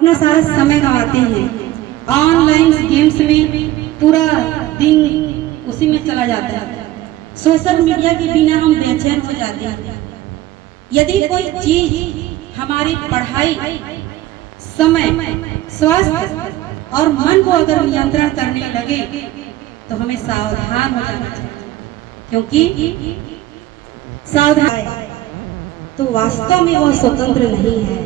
अपना सारा समय गंवाते हैं। ऑनलाइन गेम्स में पूरा दिन उसी में चला जाता है। सोशल मीडिया के बिना हम बेचैन हो जाते हैं। यदि कोई चीज हमारी पढ़ाई, समय, स्वास्थ्य और मन को अगर नियंत्रण करने लगे तो हमें सावधान हो जाना चाहिए, क्योंकि सावधान तो वास्तव में वह स्वतंत्र नहीं है।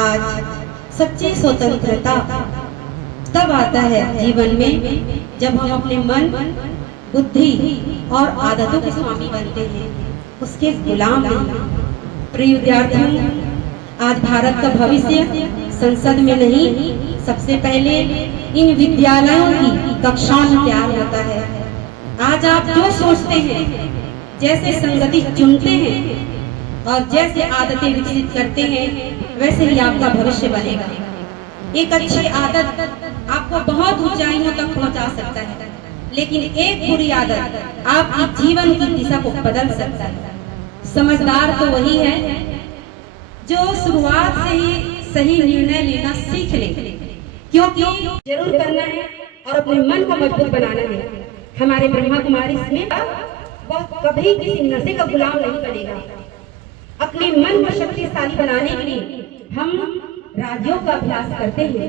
आज सच्ची स्वतंत्रता तब आता है जीवन में जब हम अपने मन, बुद्धि और आदतों के स्वामी बनते हैं, उसके गुलाम नहीं। प्रिय विद्यार्थियों, आज भारत का भविष्य संसद में नहीं, सबसे पहले इन विद्यालयों की कक्षाओं में तैयार होता है। आज आप जो सोचते हैं, जैसे संगति चुनते हैं और जैसे आदतें विकसित करते हैं, वैसे ही आपका भविष्य बनेगा। एक अच्छी आदत आपको बहुत ऊंचाइयों तक पहुंचा सकता है, लेकिन एक बुरी आदत आपकी जीवन की दिशा को बदल सकता है। समझदार तो वही है जो शुरुआत से ही सही निर्णय लेना सीख ले, क्योंकि जरूर करना है और अपने मन को मजबूत बनाना है। हमारे ब्रह्मा कुमारी इसमें वह कभी किसी नशे का गुलाम नहीं बनेगा। अपने मन को शक्तिशाली बनाने के लिए हम राजयोग का अभ्यास करते हैं।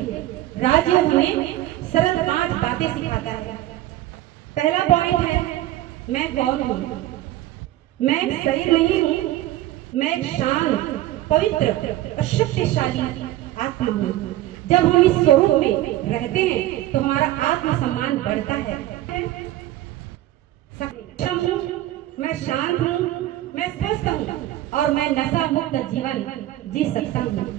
राजयोग हमें सरल 5 बातें सिखाता है। पहला पॉइंट है, मैं कौन हूँ। मैं एक शरीर नहीं हूँ, मैं एक शांत, पवित्र और शक्तिशाली आत्मा हूँ। जब हम इस स्वरूप में रहते हैं तो हमारा आत्मसम्मान बढ़ता है। सक्षम हूँ, मैं शांत हूँ, मैं स्वस्थ हूँ और मैं नशा मुक्त जीवन जी सकता हूँ।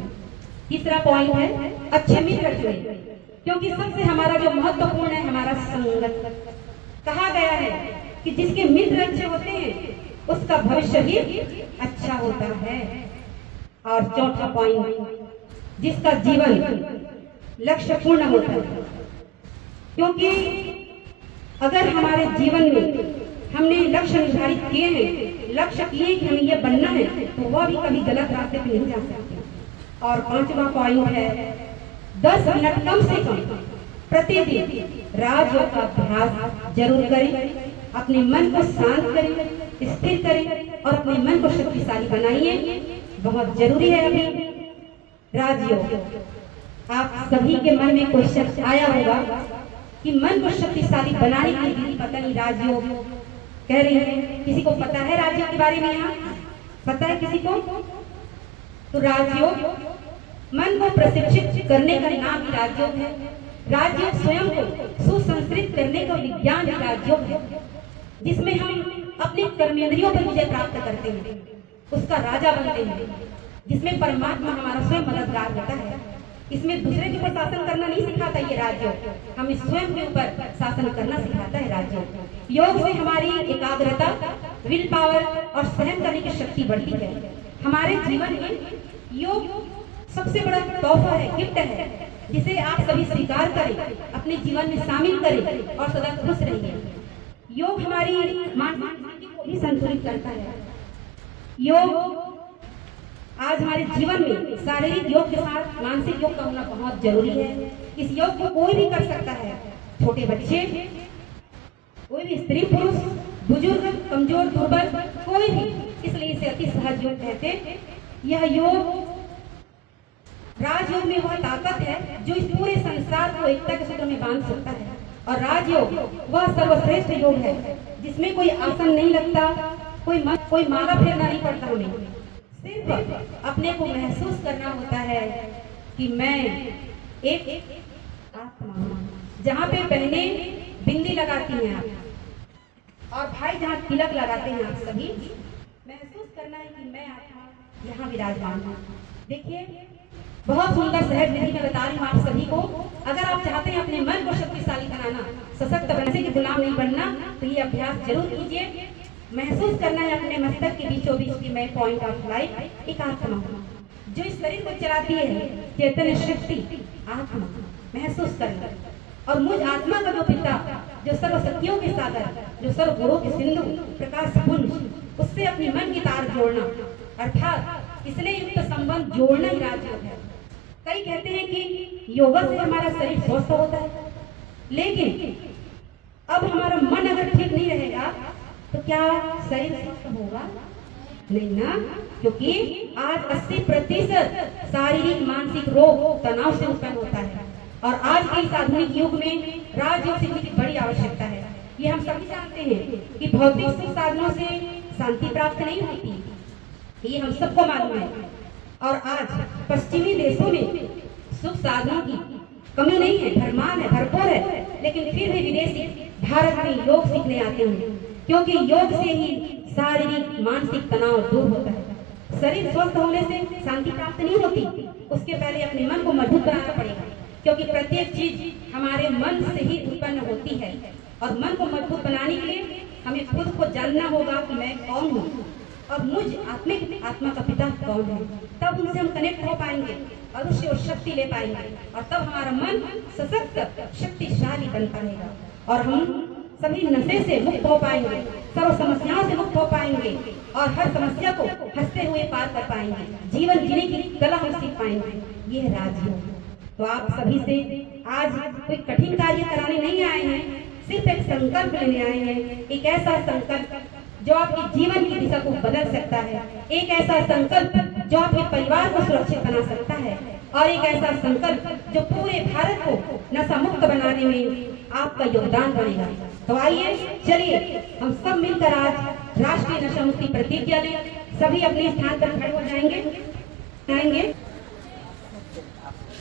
तीसरा पॉइंट है, अच्छे मित्र चुनें, क्योंकि सबसे हमारा जो महत्वपूर्ण है हमारा संगत। कहा गया है कि जिसके मित्र अच्छे होते हैं उसका भविष्य भी अच्छा होता है। और चौथा पॉइंट, जिसका जीवन लक्ष्य पूर्ण होता है, क्योंकि अगर हमारे जीवन में हमने लक्ष्य निर्धारित किए हैं, लक्ष्य किए कि हमें ये बनना है, तो वह भी कभी गलत रास्ते पे नहीं जा सकते। और 5वां पॉइंट है, 10 मिनट कम से कम प्रतिदिन राजयोग का अभ्यास जरूर करें। अपने मन को शांत करें, स्थिर करें और अपने मन को शक्तिशाली बनाइए। बहुत जरूरी है अभी राजयोग। आप सभी के मन में क्वेश्चन आया होगा कि मन को शक्तिशाली बनाने के लिए पता नहीं राजयोग कह रही है। किसी को पता है राजयोग के बारे में? यहाँ पता है किसी को? तो राजयोग मन को प्रशिक्षित करने का नाम ही राजयोग है। राजयोग स्वयं को सुसंस्कृत करने का विज्ञान ही राजयोग है, जिसमें हम अपने कर्मेंद्रियों पर विजय प्राप्त करते हैं, उसका राजा बनते हैं, जिसमें परमात्मा हमारा स्वयं मददगार होता है। इसमें दूसरे के ऊपर शासन करना नहीं सिखाता ये राजयोग, हमें स्वयं के ऊपर शासन करना सिखाता है राजयोग। योग से हमारी एकाग्रता, विल पावर और सहन करने की शक्ति बढ़ती है। हमारे जीवन में योग सबसे बड़ा तोहफा है, गिफ्ट है, जिसे आप सभी स्वीकार करें, अपने जीवन में शामिल करें और सदा खुश रहिए। योग हमारी मानसिक स्थिति को भी संतुलित करता है। योग आज हमारे जीवन में शारीरिक योग के साथ मानसिक योग का होना बहुत जरूरी है। इस योग को कोई भी कर सकता है, छोटे बच्चे, कोई भी स्त्री पुरुष, बुजुर्ग, कमजोर, दुर्बल, कोई भी। इसलिए इसे अति सहज योग कहते हैं। यह योग, राजयोग में वह ताकत है जो इस पूरे संसार को एकता के सूत्र में बांध सकता है। और राजयोग वह सर्वश्रेष्ठ योग है जिसमें कोई आसन नहीं लगता, कोई माला फेरना नहीं पड़ता। हमें सिर्फ अपने को महसूस करना होता है कि मैं एक आत्मा हूं। जहाँ पे बहनें बिंदी लगाती हैं आप, और भाई जहाँ तिलक लगाते हैं आप सभी, महसूस करना है कि मैं आत्मा यहाँ विराजमान हूँ। देखिए, बहुत सुंदर सहज विधि में बता रही हूँ आप सभी को। अगर आप चाहते हैं अपने मन को शक्तिशाली बनाना, सशक्त बनने के गुलाम नहीं बनना, तो ये अभ्यास जरूर कीजिए। महसूस करना है अपने मस्तक के बीचों बीच की मैं पॉइंट ऑफ लाइट एक आत्मा हूँ जो इस शरीर को चलाती है, चैतन्य शक्ति आत्मा महसूस करना। और मुझ आत्मा का जो पिता, जो सर्व शक्तियों के सागर, जो सर्व गुणों के सिंधु, प्रकाश पुंज, उससे अपनी मन की तार जोड़ना, अर्थात इसलिए युक्त संबंध जोड़ना ही राजयोग है। कई कई कहते हैं कि योगा से हमारा शरीर स्वस्थ होता है, लेकिन अब हमारा मन अगर ठीक नहीं रहेगा तो क्या शरीर स्वस्थ होगा? नहीं ना, क्योंकि आज 80% शारीरिक मानसिक रोग तनाव से उत्पन्न होता है। और आज के इस आधुनिक युग में राजयोग सीखने की बड़ी आवश्यकता है। ये हम सभी जानते हैं कि भौतिक सुख साधनों से शांति प्राप्त नहीं होती, ये हम सबको मालूम है। और आज पश्चिमी देशों में सुख साधनों की कमी नहीं है, भरमार है, भरपूर है, लेकिन फिर भी विदेशी भारत में योग सीखने आते हैं, क्योंकि योग से ही शारीरिक मानसिक तनाव दूर होता है। शरीर स्वस्थ होने से शांति प्राप्त नहीं होती, उसके पहले अपने मन को मजबूत बनाना पड़ेगा, क्योंकि प्रत्येक चीज हमारे मन से ही उत्पन्न होती है। और मन को मजबूत बनाने के लिए हमें खुद को जानना होगा कि मैं कौन हूँ और मुझ आत्मा का पिता कौन है। तब उनसे हम कनेक्ट हो पाएंगे और उससे वो शक्ति ले पाएंगे, और तब हमारा मन सशक्त शक्तिशाली बन पाएगा और हम सभी नशे से मुक्त हो पाएंगे, सर्व समस्याओं से मुक्त हो पाएंगे और हर समस्या को हंसते हुए पार कर पाएंगे। जीवन जीने की कला हम सीख पाएंगे। ये है राजयोग। तो आप सभी से आज कोई कठिन कार्य कराने नहीं आए हैं, सिर्फ एक संकल्प लेने आए हैं। एक ऐसा संकल्प जो आपके जीवन की दिशा को बदल सकता है, एक ऐसा संकल्प जो आपके परिवार को सुरक्षित बना सकता है, और एक ऐसा संकल्प जो पूरे भारत को नशा मुक्त बनाने में आपका योगदान बनेगा। तो आइए, चलिए हम सब मिलकर आज राष्ट्रीय नशा मुक्ति प्रतिज्ञा लें। सभी अपने स्थान पर खड़े हो जाएंगे,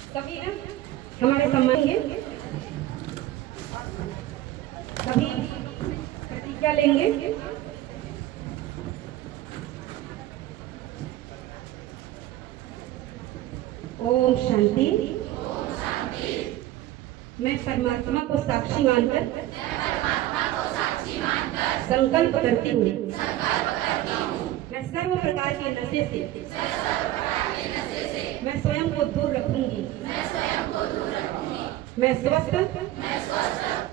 सभी ना हमारे सम्मान है, सभी प्रतिज्ञा लेंगे। ओम शांति। मैं परमात्मा को साक्षी मानकर संकल्प करती हूँ, मैं सर्व प्रकार के नशे से मैं स्वयं को दूर रखूंगी। मैं स्वस्थ,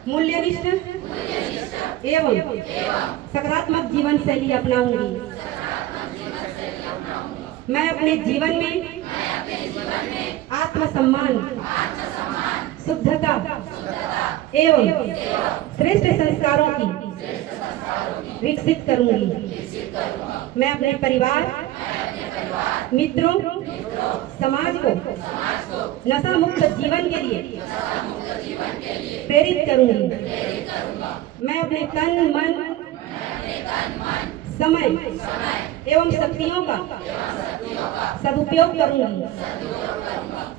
मूल्यनिष्ठ एवं सकारात्मक जीवन शैली अपनाऊंगी। मैं अपने जीवन में आत्मसम्मान, शुद्धता एवं श्रेष्ठ संस्कारों की विकसित करूंगी। मैं अपने परिवार, मित्रों, समाज को नशा मुक्त जीवन के लिए प्रेरित करूंगी। मैं अपने तन, मन, समय एवं शक्तियों का सदुपयोग करूंगी।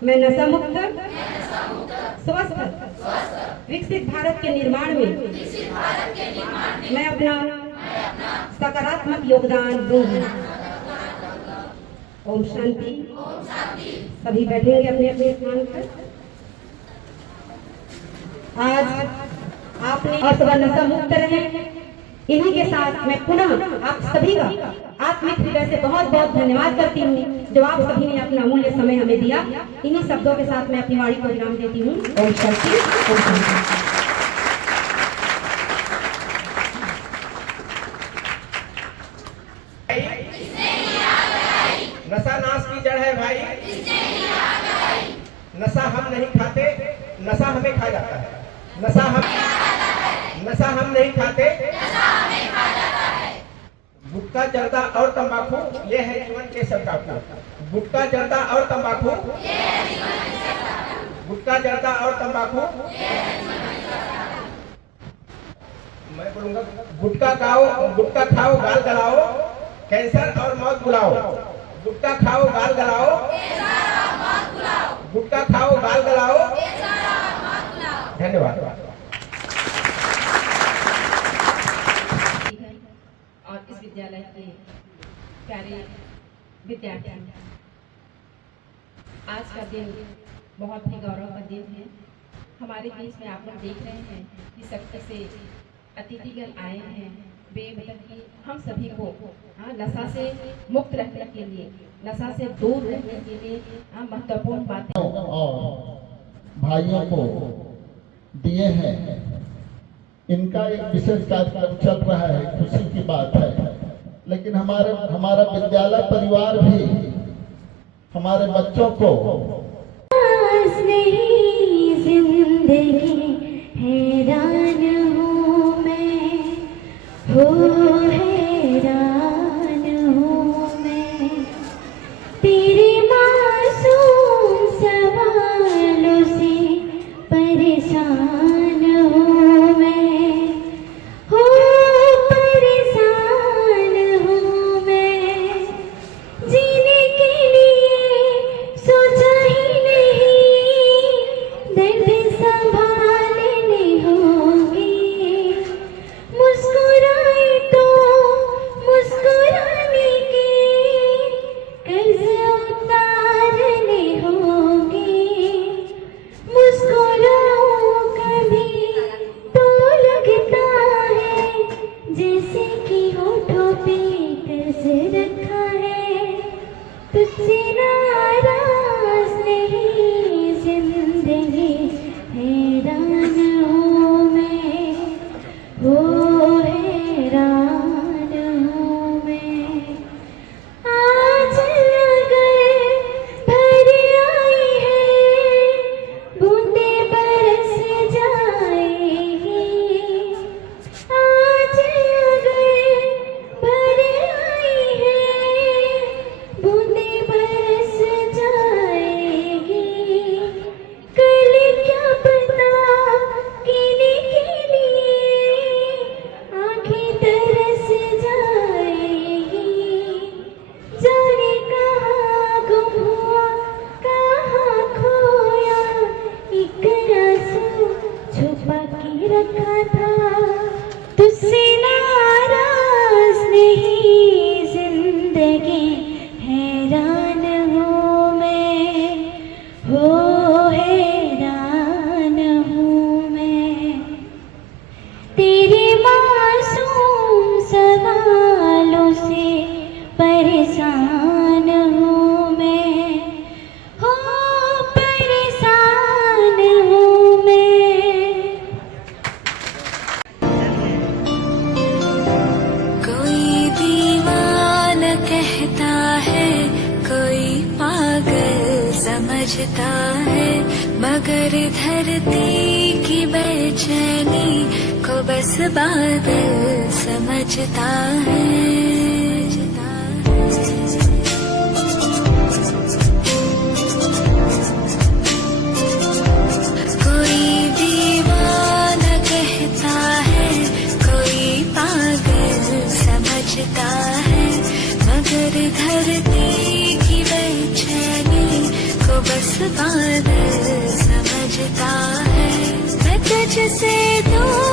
मैं नशा मुक्त, स्वस्थ, विकसित भारत के निर्माण में मैं अपना सकारात्मक योगदान दूंगी। ओम शांति। सभी बैठेंगे अपने अपने स्थान पर। आज आपने नशा मुक्त रहे, इन्हीं के साथ मैं पुनः आप सभी का आत्मिक हृदय से बहुत बहुत धन्यवाद करती हूँ, जो आप सभी ने अपना अमूल्य समय हमें दिया। इन्हीं शब्दों के साथ मैं अपनी वाणी को विराम देती हूँ। ओम शांति, ओम शांति। नशा नाश की जड़ है भाई। नशा हम नहीं खाते, नशा हमें खा जाता है। नशा हम नहीं खाते, गुटखा, जर्दा और तंबाकू ये है जीवन के सब डाकू। गुटखा, जर्दा और तंबाकू, गुटखा, जर्दा और तंबाकू। मैं बोलूंगा, गुटखा खाओ, गाल गलाओ, कैंसर और मौत बुलाओ। गुटखा खाओ, गाल गलाओ, गुटखा खाओ, गाल गलाओ। धन्यवाद। और इस विद्यालय के प्यारे विद्यार्थी, आज का दिन बहुत ही गौरव का दिन है। हमारे बीच में आप लोग देख रहे हैं कि शक्ति से अतिथिगण आए हैं। वे मतलब कि हम सभी को नशा से मुक्त रखने के लिए, नशा से दूर रहने के लिए महत्वपूर्ण बातें और भाइयों को दिए हैं। इनका एक विशेष कार्यक्रम चल रहा है, खुशी की बात है। लेकिन हमारा विद्यालय परिवार भी हमारे बच्चों को नहीं जिंदगी हैरान हूँ मैं, हो हैरान हूँ मैं। तेरे मासूम सवालों से परेशान हूँ मैं, हो परेशान हूँ मैं। जीने के लिए सोचा ही नहीं, दर्द संभालने होंगे। मुस्कुराए तो मुस्कुराने के कर्ज उतारने होंगे। मुस्कुराओ कभी तो लगता है जैसे कि होठों पे कर्ज रखा है। तुझसे नाराज नहीं जिंदगी हैरान हूँ मैं, हो हैरान हूँ मैं। आज अगर भर आई है बूंदे बरस जाएगी। आज अगर भर आई है बूंदे बरस जाएगी। कल क्या पता किने के लिए आंखें तरस जाएगी। जाने कहाँ गुम हुआ कहाँ खोया, एक आंसू छुपा के रखा था। तुझसे नाराज नहीं जिंदगी हैरान हूँ मैं, हो हैरान हूँ मैं। तेरे मासूम सवालों से परेशान हूँ मैं, हो परेशान हूँ मैं। कोई दीवाना कहता है, कोई पागल समझता है, मगर धरती की बेचैनी को बस बादल समझता है। कोई दीवाना कहता है, कोई पागल समझता है, मगर धरती की बेचैनी को बस बादल समझता है। मैं तुझसे दूर